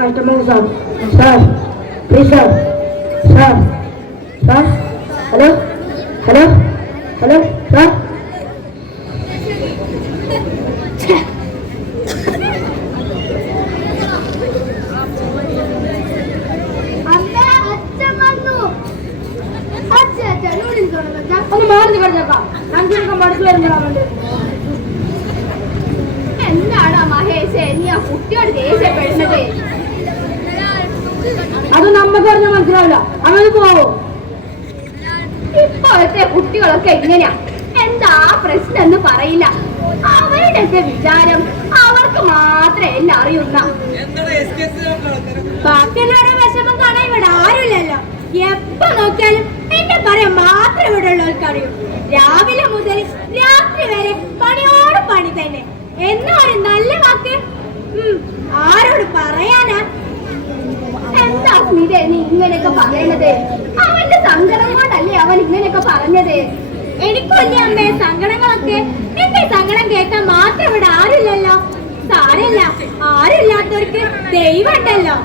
Customer sir, sir, please sir, sir, sir, hello, hello, hello, sir. എന്താടാ മഹേഷ് നീ ആ കുട്ടിയോട് ദേഷ്യപ്പെടുന്നത്? അത് നമുക്ക് പറഞ്ഞാൽ മനസ്സിലാവില്ല. അങ്ങനെ പോവോ? ഇപ്പോഴത്തെ കുട്ടികളൊക്കെ എങ്ങനെയാ? എന്താ പ്രശ്നം എന്ന് പറയില്ല. അവരുടെ വിചാരം അവർക്ക് മാത്രമേ എല്ലാം അറിയുന്ന. ബാക്കിയുള്ളവരുടെ വിഷമം കാണാൻ ഇവിടെ ആരുമില്ലല്ലോ. എപ്പോ നോക്കിയാലും എന്നെ പറയാൻ മാത്രം ഇവിടെ ഉള്ളവർക്ക് അറിയും. രാവിലെ മുതൽ രാത്രി വരെ പണിയോട് പണി തന്നെ. എന്നാ ഒരു നല്ല വാക്ക് ആരോട് പറയാനാ? എന്താ സ്മിത നീ ഇങ്ങനെയൊക്കെ പറയുന്നത്? അവന്റെ സങ്കടം കൊണ്ടല്ലേ അവൻ ഇങ്ങനെയൊക്കെ പറഞ്ഞത്. എനിക്കൊല്ലേ അമ്മേ സങ്കടങ്ങളൊക്കെ. എന്റെ സങ്കടം കേൾക്കാൻ മാത്രം ഇവിടെ ആരുമില്ലല്ലോ. സാരല്ല, ആരുമില്ലാത്തവർക്ക് ദൈവം ഉണ്ടല്ലോ.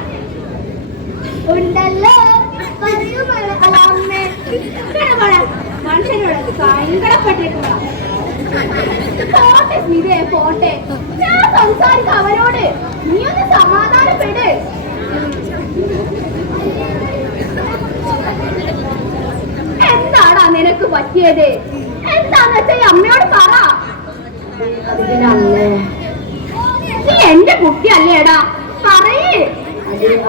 ഉണ്ടല്ലോ അമ്മേ മനുഷ്യനോട് സങ്കടപ്പെട്ടിരിക്കുക. പോട്ടെ സ്മിതേ പോട്ടെ, ഞാൻ സംസാരിക്കാം അവരോട്. നീ ഒന്ന് സമാധാനപ്പെട്. എന്താടാ നിനക്ക് പറ്റിയത്? എന്താന്ന് വെച്ചാ ഈ അമ്മയോട് പറ. അത് പിന്നെ അമ്മേ, നീ എന്റെ കുട്ടിയല്ലേടാ, പറയേ.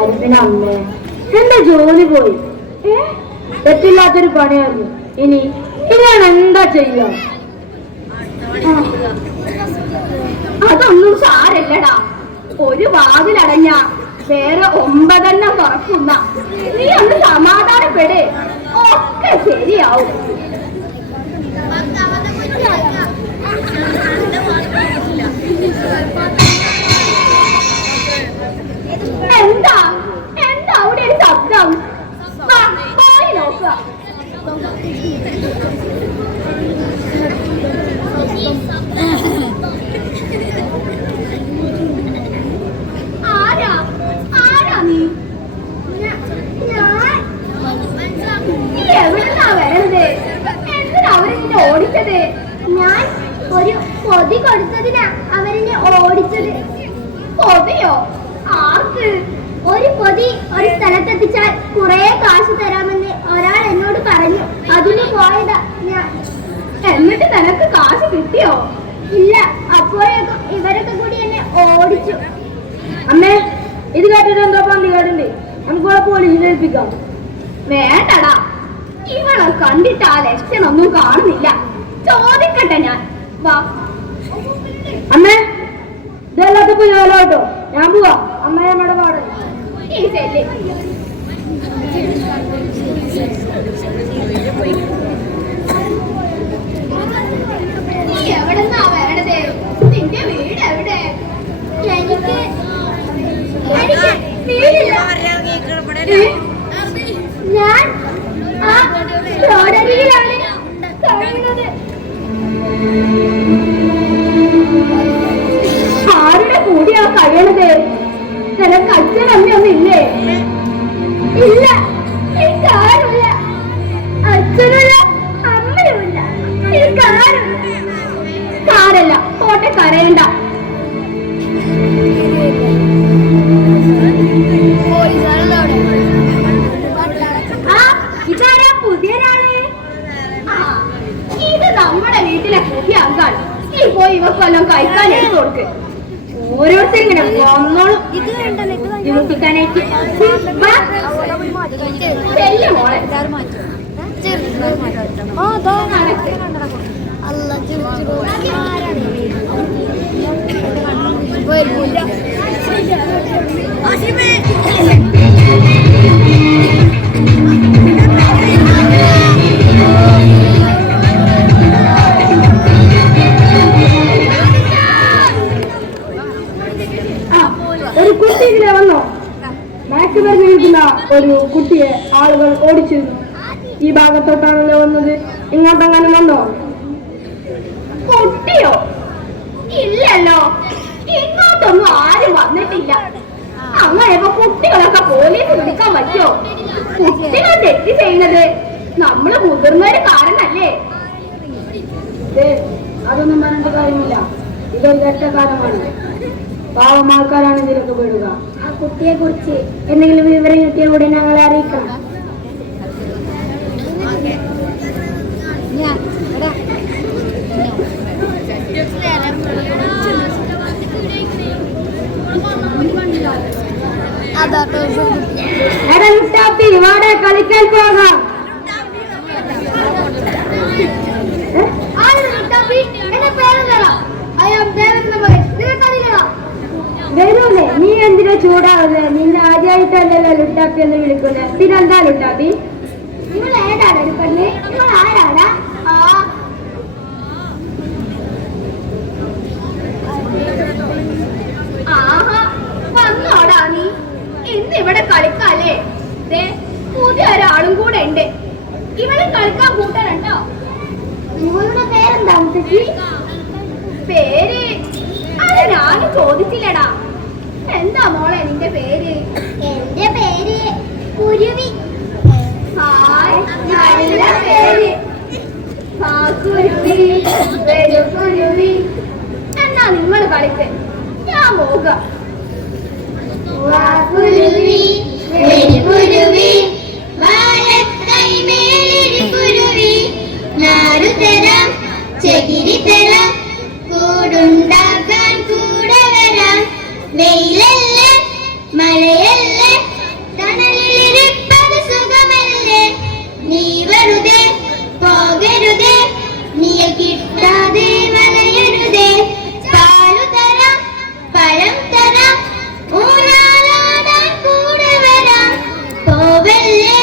അത് പിന്നെ അമ്മേ, എന്റെ ജോലി പോയി. തെറ്റില്ലാത്തൊരു പണിയായിരുന്നു. ഇനി ഞാൻ എന്താ ചെയ്യാ? അതൊന്നും സാരല്ലടാ. ഒരു വാതിലടഞ്ഞ വേറെ 9 തുറക്കുന്ന. നീ ഒന്ന് സമാധാനപ്പെട്, ഒക്കെ ശരിയാവും. എന്താ എന്താ അവിടെ ഒരു ശബ്ദം? പോയി നോക്കുക. ആരാ ആരാ നീ? നീ എവിടുന്നാ വരരുത്? എന്തിനാ അവരെന്നെ ഓടിച്ചത്? ഞാൻ ഒരു പൊതി കൊടുത്തതിനാ അവരെന്നെ ഓടിച്ചത്. പൊതിയോ? ആർക്ക്? ഒരു പൊതി ഒരു സ്ഥലത്തെത്തിച്ചാൽ കുറെ കാശ് തരാമെന്ന് ഒരാൾ എന്നോട് പറഞ്ഞു. അതിന് പോയതാ ഞാൻ. എന്നിട്ട് നിനക്ക് കാശ് കിട്ടിയോ? ഇല്ല, അപ്പോഴേക്കും ഇവരൊക്കെ കൂടി എന്നെ ഓടിച്ചു. അമ്മേ, ഇത് കേട്ടിട്ട് എന്തോ പന്തി കേട്ടിട്ടുണ്ട്. നമുക്ക് പോലീസിനെ ഏൽപ്പിക്കാം. വേണ്ടടാ, ഇവളെ കണ്ടിട്ട് ആ ലക്ഷണമൊന്നും കാണുന്നില്ല. ചോദിക്കട്ടെ ഞാൻ. വാ. അമ്മേ, ഇതെല്ലാത്ത പോയാലോ? ഞാൻ പോവാ. അമ്മയെ അമ്മയുടെ പാടെ ഈ ചെല്ലി. നീ എവിടെന്നാ വരണത്? നിന്റെ വീട് എവിടെ? എനിക്ക് വീടില്ല. ഞാൻ ആ റോഡരികിലാണ് കഴിയുന്നത്. ആരുടെ കൂടിയാ കഴിയണത്? നിനക്ക് അച്ഛനമ്മയൊന്നും ഇല്ലേ? ഇല്ല, എനിക്ക് ആരുമില്ല. അച്ഛനില്ല, അമ്മയുമില്ല. എനിക്ക് ആരുമില്ല. സാരല്ല, പോട്ടെ, കരയണ്ട. ആ, ഇതാരാ പുതിയൊരാള്? ഇത് നമ്മുടെ വീട്ടിലെ പുതിയ അംഗാണ്. നീ പോയി ഇവക്കൊല്ലം കഴിക്കാൻ എടുത്തു കൊടുക്ക്. ഓരോരുത്തർ ഇങ്ങനെ വന്നോളും. ഇത് ജീവിക്കാനായിട്ട് ചെല്ലു മോളെ. ഒരു കുട്ടി ഇതിലെ വന്നോ? മാക്സിമം നിൽക്കുന്ന ഒരു കുട്ടിയെ ആളുകൾ ഓടിച്ചിരുന്നു. ഈ ഭാഗത്തോട്ടാണല്ലോ വന്നത്. ഇങ്ങോട്ടെങ്ങനെ വന്നോ? കുട്ടിയോ? ഇല്ലല്ലോ, ഇങ്ങോട്ടൊന്നും ആരും വന്നിട്ടില്ല. അങ്ങനെ ഇപ്പൊ കുട്ടികളൊക്കെ പോലീസ് വിളിക്കാൻ പറ്റുമോ? കുട്ടികൾ തെറ്റ് ചെയ്യുന്നത് നമ്മള് മുതിർന്നൊരു കാരണല്ലേ? അതൊന്നും പറഞ്ഞിട്ട് കാര്യമില്ല. ഇതൊരു ഘട്ടകാലമാണ്. പാവം ആൾക്കാരാണ് ഇതിലൊക്കെ പെടുക. ആ കുട്ടിയെ കുറിച്ച് എന്തെങ്കിലും വിവരം കിട്ടിയ ഉടനെ ഞങ്ങളെ അറിയിക്കണം. എടാ ലുട്ടാപ്പി, വാടെ കളിക്കാൻ പോകാം. വരൂലേ? നീ എന്തിനാ ചൂടാവുന്നേ? നിന്നെ ആദ്യമായിട്ടല്ലല്ലോ ലുട്ടാപ്പി എന്ന് വിളിക്കുന്നത്. പിന്നെന്താ ലുട്ടാപ്പി? നിങ്ങൾ ഏതാണ് എടുക്കുന്നത്? നിങ്ങൾ ആരാടാ? ആഹാ, വന്നോടാ നീ. ഇന്ന് ഇവിടെ കളിക്കാല്ലേ? പുതിയ ഒരാളും കൂടെ ഉണ്ട്. ഇവിടെ കളിക്കാൻ കൂട്ടാനുണ്ടോ? നിങ്ങളുടെ പേരെന്താ മുത്തശ്ശി? പേര് അത് ഞാൻ ചോദിച്ചില്ലടാ. എന്താ മോളെ നിന്റെ പേര്? എന്റെ പേര് കളിക്ക്. ഞാൻ പോകാം. കുരുവി കുരുവി വാഴത്തൈ മേലിൽ കുരുവി നാരുതരം ചകിരിതരം കൂടുണ്ടാക്കാൻ കൂടെ വരാം. വെയിലല്ലേ മഴയല്ലേ തണലിലിരിപ്പത് സുഖമല്ലേ. നീ വെറുതെ പോകരുതേ നീൽ കിട്ടാതെ വലയരുതേ. പാലു തരാം പഴം തരാം ഊരാലാടാൻ കൂടെ വരാം. പോവല്ലേ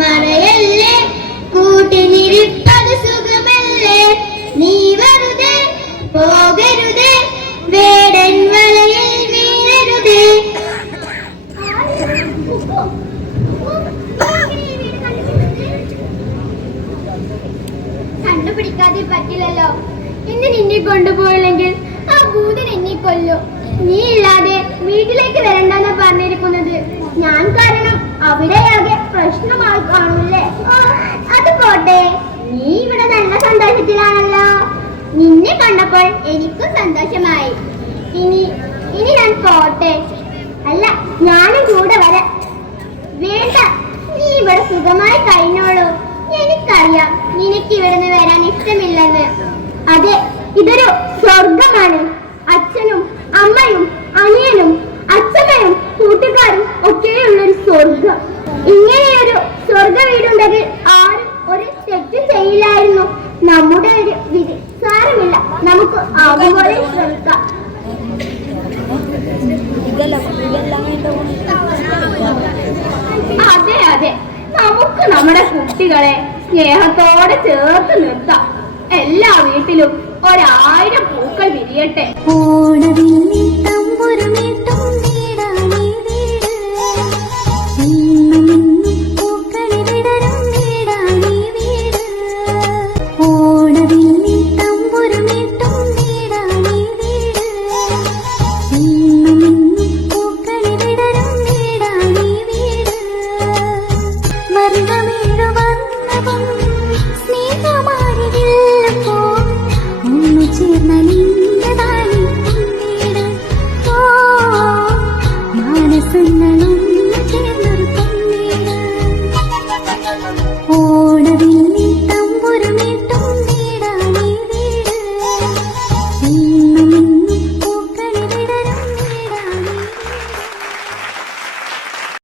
മറയല്ലേ കൂട്ടിനിരിപ്പത് സുഖമല്ലേ. നീ വെറുതെ പോകരുതേ വേടൻ വലയിൽ വീഴരുതേ. കണ്ടുപിടിക്കാതെ പറ്റില്ലല്ലോ. ഇന്ന് നിന്നെ കൊണ്ടുപോയില്ലെങ്കിൽ ആ ഭൂതൻ എന്നെ കൊല്ലും. നീ ഇല്ലാതെ വീട്ടിലേക്ക് വരണ്ടെന്ന് പറഞ്ഞിരിക്കുന്നത് ഞാൻ കാരണം അവിടെയാകെ പ്രശ്നമായി കാണൂല്ലേ. അത് പോട്ടെ, നീ ഇവിടെ നല്ല സന്തോഷത്തിലാണല്ലോ. നിന്നെ കണ്ടപ്പോൾ എനിക്കും സന്തോഷമായി. ഇനി ഞാൻ പോട്ടെ. അല്ല, ഞാനും കൂടെ വരാം. വേണ്ട, നീ ഇവിടെ സുഖമായി കഴിഞ്ഞോളൂ. എനിക്കറിയാം നിനക്ക് ഇവിടുന്ന് വരാൻ ഇഷ്ടമില്ലെന്ന്. അതെ, ഇതൊരു സ്വർഗമാണ്. അച്ഛനും അമ്മയും അനിയനും അച്ഛമ്മയും കൂട്ടുകാരും ഒക്കെയുള്ളൊരു സ്വർഗം. ഇങ്ങനെയൊരു സ്വർഗ വീടുണ്ടെങ്കിൽ ആരും ഒരു തെറ്റും ചെയ്യില്ലായിരുന്നു. നമ്മുടെ ഒരു വിധി സാരമില്ല, നമുക്ക് ആകുമ്പോൾ ശ്രമിക്കാം. അതെ അതെ, നമുക്ക് നമ്മുടെ കുട്ടികളെ സ്നേഹത്തോടെ ചേർത്ത് നിർത്താം. എല്ലാ വീട്ടിലും 1000 പൂക്കൾ വിരിയട്ടെ. ഓണവില്ലി തമ്പുരുമി